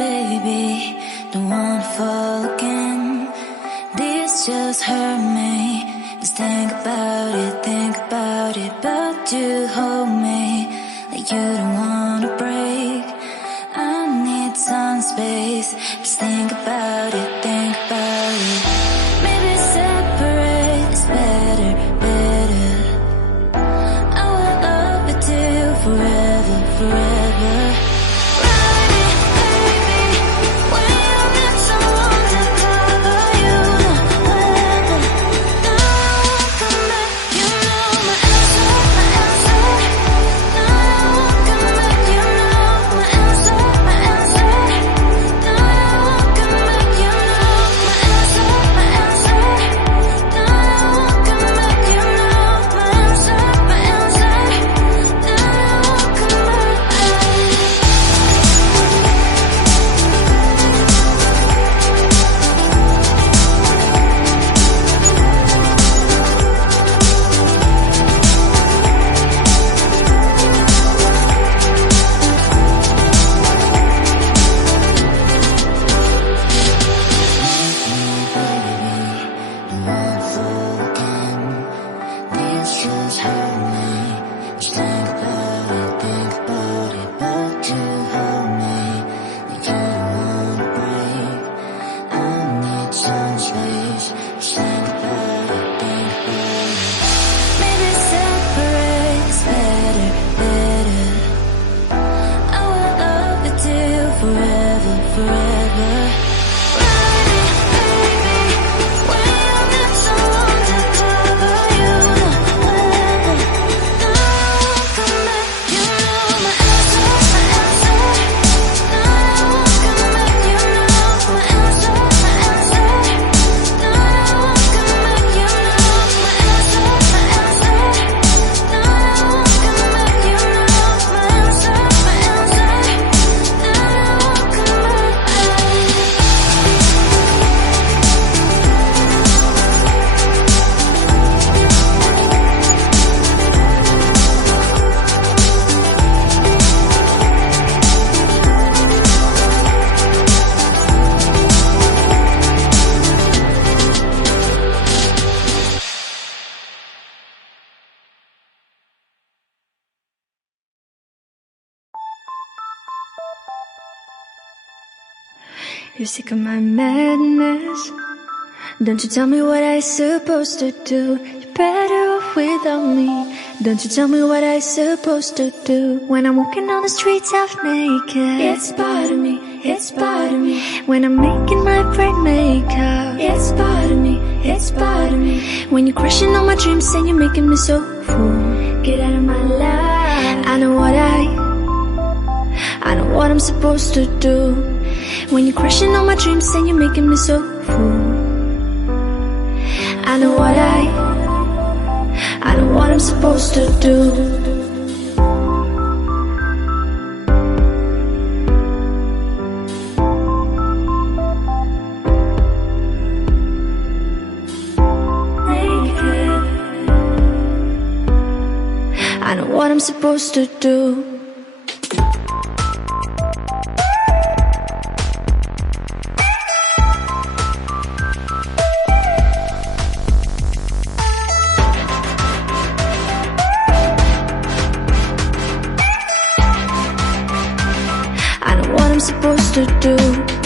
baby, don't wanna fall again. This just hurt me. Just think about it, but you hold me like you don't wanna break. I need some space. Just think about it, Maybe separate is better, better. I will love you till forever, forever. You're sick of my madness. Don't you tell me what I'm supposed to do. You're better off without me. Don't you tell me what I'm supposed to do. When I'm walking on the streets half naked, it's part of me, it's part of me. When I'm making my brain makeup, it's part of me, it's part of me. When you're crushing on my dreams and you're making me so full, get out of my life. I know what I'm supposed to do. When you're crushing on my dreams and you're making me so full, I know what I'm supposed to do. I know what I'm supposed to do. I know what I'm supposed to do.